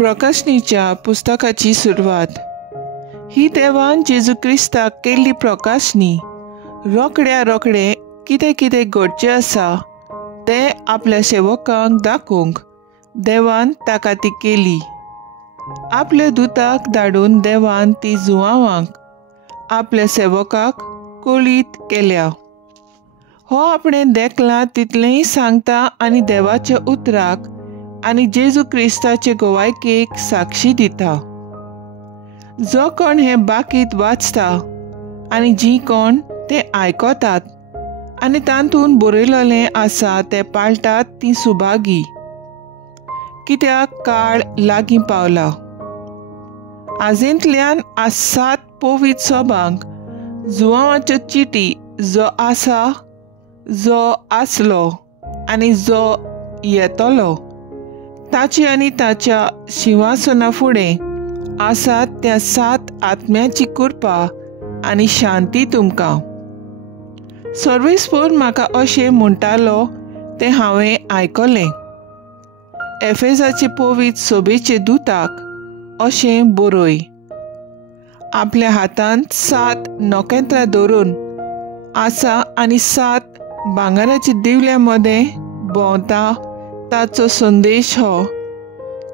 प्रकाशनीच्या पुस्तकाची सुरवात. ही देवान जेजू क्रिस्ताक केल्ली प्रकाशनी रोखडे कितें कितें घडचें आसा तें आपल्या सेवकांक दाखोवंक देवान ताका ती केली. आपल्या दुताक धाडून देवान ती जुआंवांक आपल्या सेवकाक कळीत केल्या. हो आपणें देखलां तितलेंय सांगता आनी देवाच्या उतराक आनी जेजू क्रिस्ताचे गोवायकेक साक्षी दिता. जो कोण हें बाकीत वाचता आनी जीं कोण तें आयकतात आनी तातूंत बरयलोलें आसा तें पाळटात तीं सुभागी, कित्याक काळ लागीं पावला. आजेंतल्यान आज 7 पवित्र सभांक जुआंवाच्यो चिटी जो आसा, जो आसलो आनी जो येतलो ताची आनी ताच्या सिंहासना फुडें आसात त्या 7 आत्म्याची कृपा आनी शांती तुमकां. सर्वेस्पर म्हाका अशें म्हणटालो तें हांवें आयकलें. एफेसाचे पवित्र सभेचे दुताक अशें बरय. आपल्या हातांत 7 नखेत्रां धरून आसा आनी 7 भांगराच्या दिवल्या मदें भोंवता ताचो संदेश हो.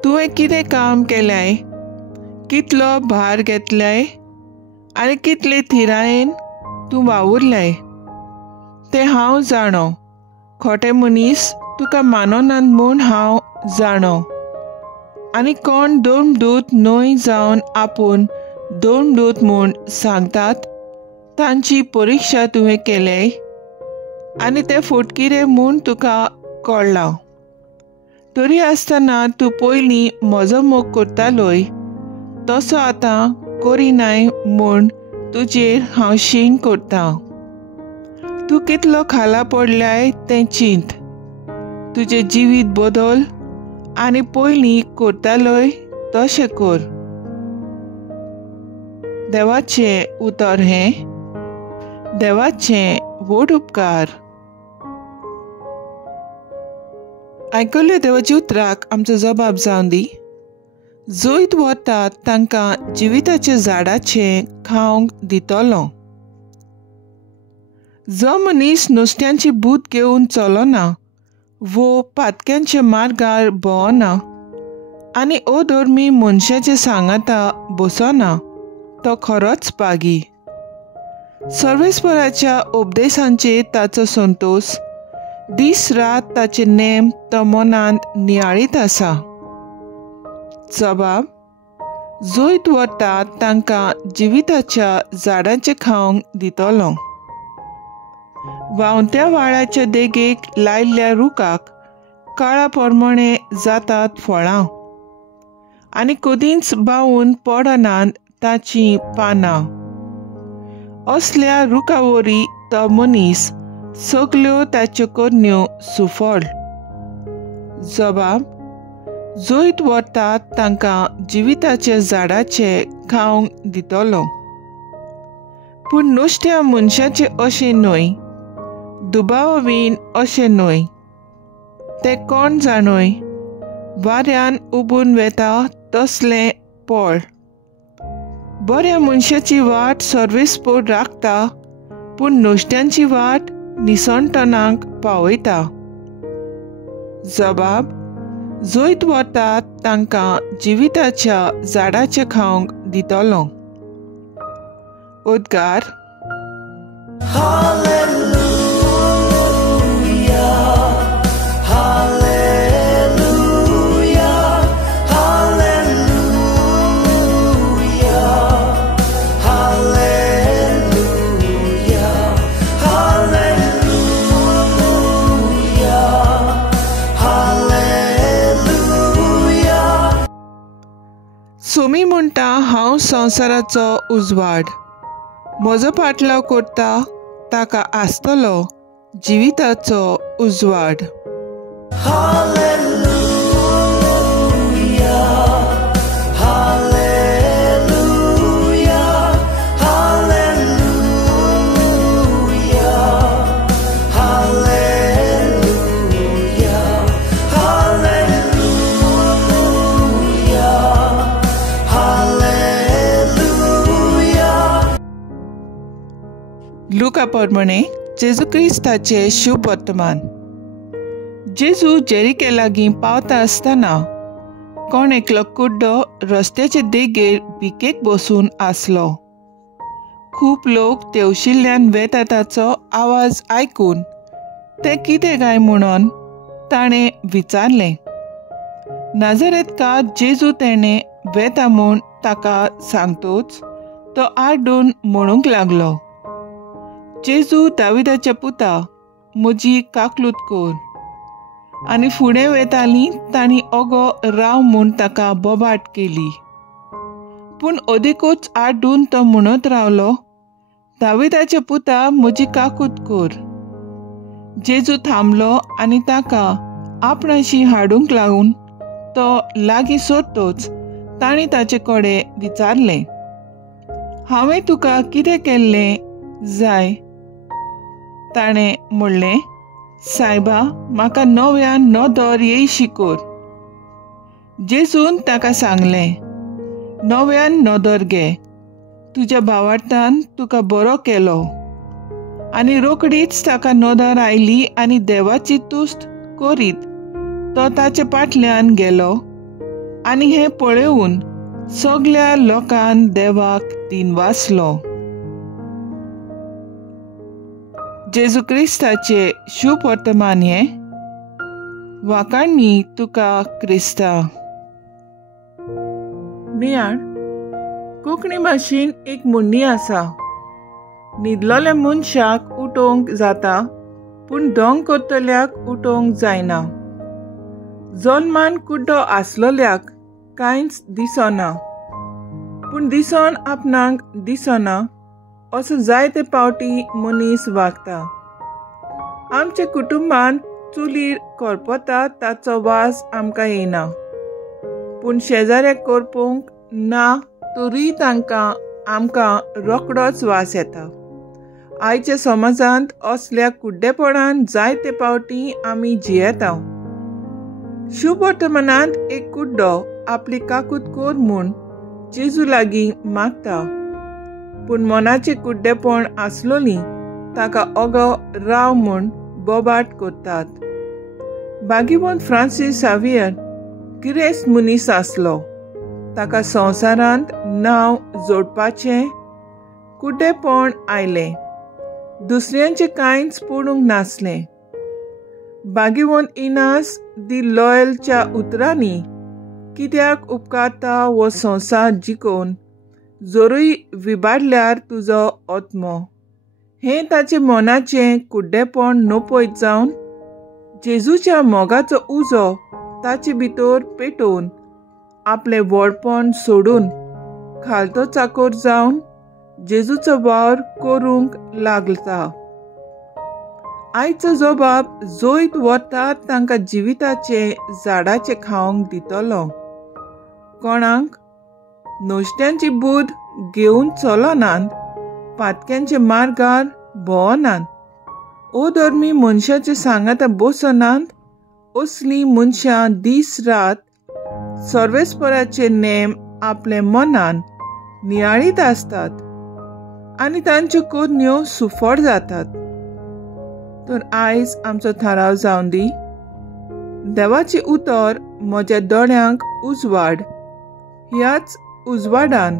तुवें कितें काम केलें, कितलो भार घेतलाय आनी कितले थिरायेन तूं वावुरलाय तें हांव जाणो. खोटे मनीस तुका माननात म्हूण हांव जाणो. आनी कोण दोमदूत न्हय जावन आपूण दोमदूत म्हूण सांगतात तांची परिक्षा तुवें केले आनी ते फटकिरे म्हूण तुका कळ्ळां. तरी आसतना तूं पयलीं म्हजो मोग करतालोय तसो आतां करिनाय म्हूण तुजेर हांव शीण करतां. तूं कितलो खाला पडल्याय तें चिंत. तुजें जिवीत बदल आनी पयलीं करतालोय तशें कर. देवाचें उतर हें. देवाचें व्हड उपकार. आयकल्ल्या देवाच्या उतराक आमचो जबाब जावन दी. जैत वतात तांकां जिविताच्या झाडाचें खावंक दितलो. जो मनीस नुस्त्यांची भूत घेवन चलना वो पातक्यांच्या मार्गार भोंवना आनी अधर्मी मनशाच्या सांगाता बसना तो खरोच पागी. सर्वेस्पराच्या उपदेशांचेर ताचो संतोष, दीस रात ताचे नेम तो मनांत नियाळीत आसा. जबाब. जैत वतात तांकां जिविताच्या झाडांचें खावंक दितलो. व्हांवत्या वाळाच्या देगेक लायिल्ल्या रुखाक काळा प्रमाणे जातात फळां आनी कदींच बावून पडनात ताचीं पानां. असल्या रुखावरी तो मनीस सगल्यो ताच्यो करण्यो सुफळ. जबाब. जैत वतात तांकां जिविताच्या झाडाचें खावंक दितलो. पूण नुस्त्या मनशाचें अशें न्हय, दुबावावीन अशें न्हय. तें कोण जाणय. वाऱ्यान उबून वेता तसलें पळ. बऱ्या मनशाची वाट सर्वेस्पर राखता पूण नुस्त्यांची वाट निसंटनाक पावयता. जबाब. जैत वतात तांकां जिविताच्या झाडाचें खावंक दितलो. उद्गार. सोमी म्हणटा हांव संवसाराचो उजवाड. म्हजो पाटलाव करता ताका आसतलो जिविताचो उजवाड. लुका प्रमाणे जेजू क्रिस्ताचे शुभ वर्तमान. जेजू जेरिके लागीं पावता आसतना कोण एकलो कुड्डो रस्त्याचे देगेर भिकेक बसून आसलो. खूब लोक तेवशिल्ल्यान वेता ताचो आवाज आयकून ते कितें काय म्हणून ताणें विचारलें. नाजरेतकार जेजू तेणें वेता म्हूण ताका सांगतोच तो आड्डून म्हणूंक लागलो, जेजू दाविदाच्या पुता, म्हजी काकलूत कोर. आनी फुडें वेतालीं तांणी ओगो राव म्हूण ताका बोबाट केली. पूण अदीकूच आड्डून तो म्हणत रावलो, दाविदाच्या पुता, म्हजी काकूत कोर. जेजू थांबलो आनी ताका आपणाशी हाडूंक लागून तो लागीं सोदतोच तांणी ताचे कडेन विचारलें, हांवें तुका कितें केल्लें जाय? ताणें म्हणलें, सायबा, म्हाका नव्यान नदर येयशी कोर. जेजून ताका सांगलें, नव्यान नदर घे, तुज्या भावार्थान तुका बरो केलो. आनी रोखडीच ताका नदर आयली आनी देवाची तुस्त करीत तो ताचे फाटल्यान गेलो. आनी हें पळोवन सगळ्या लोकांन देवाक दिनवासलो. जेजू क्रिस्ताचे शुभ वर्तमान हें. वाकाणणी तुका क्रिस्ता. मियाण कोंकणी भाशेन एक म्हणणी आसा, न्हिदलोल्या मनशाक उठोवंक जाता पूण ढोंग करतल्याक उठोवंक जायना. जल्मान कुड्डो आसलोल्याक कांयच दिसना, पूण दिसोन आपणाक दिसना असो जायते फावटी मनीस वागता. आमच्या कुटुंबांत चुलीर करपता ताचो वास आमकां येना, पूण शेजाऱ्याक करपूंक ना तरी तांकां आमकां रोखडोच वास येता. आयच्या समाजांत असल्या कुड्डेपणान जायते फावटी आमी जियेता. शुभ वर्तमानांत एक कुड्डो आपली काकूत कोर म्हूण जेजू लागीं मागता, पूण मनाचें कुड्डेपण आसलोलीं ताका ओगो राव म्हूण बोबाट करतात. बागीबोन फ्रांसीस सावियर गिरेस्त मनीस आसलो. ताका संवसारांत नांव जोडपाचें कुड्डेपण आयलें. दुसऱ्यांचें कांयच पडूंक नासलें. बागीबोन इनास दी लॉयलच्या उतरांनी कित्याक उपकारता वो संवसार जिखोवन जोरूय विबाडल्यार तुजो आत्मो, हें ताचे मनाचें कुड्डेपण नपयत जावन जेजूच्या मोगाचो उजो ताचे भितर पेटोवन आपलें व्हडपण सोडून खालतो चाकोर जावन जेजूचो वावर करूंक लागता. आयचो जबाब जोयत वतात तांकां जिविताचे झाडाचे खावंक दितलो. कोणाक नोश्त्यांची बूद घेवन चलनात, पातक्यांचे मार्गार भोंवनात, अधर्मी मनशाचे सांगाता बसनात. असलीं मनशां दीस रात सर्वेस्पराचे नेम आपले मनान नियाळीत आसतात आनी तांच्यो कोन्यो सुफोड जातात. तर आयज आमचो थाराव जावन दी, देवाची उतर म्हज्या दोळ्यांक उजवाड. ह्याच उजवाडान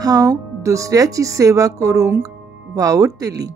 हांव दुसऱ्याची सेवा करूंक वावुरतली.